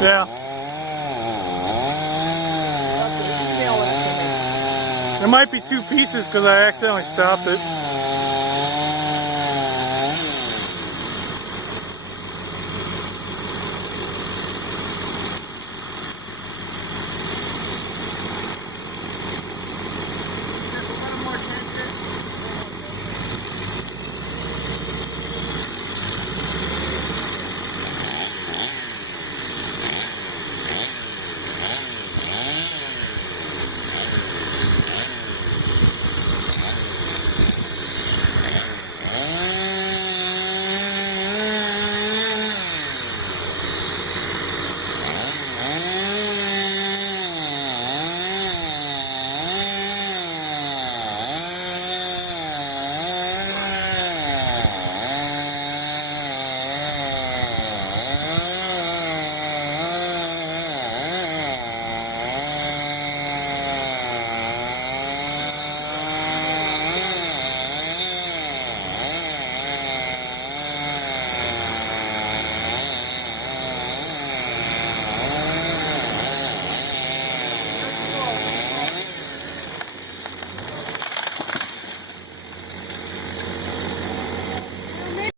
Yeah. Okay, email it to me. There might be two pieces because I accidentally stopped it.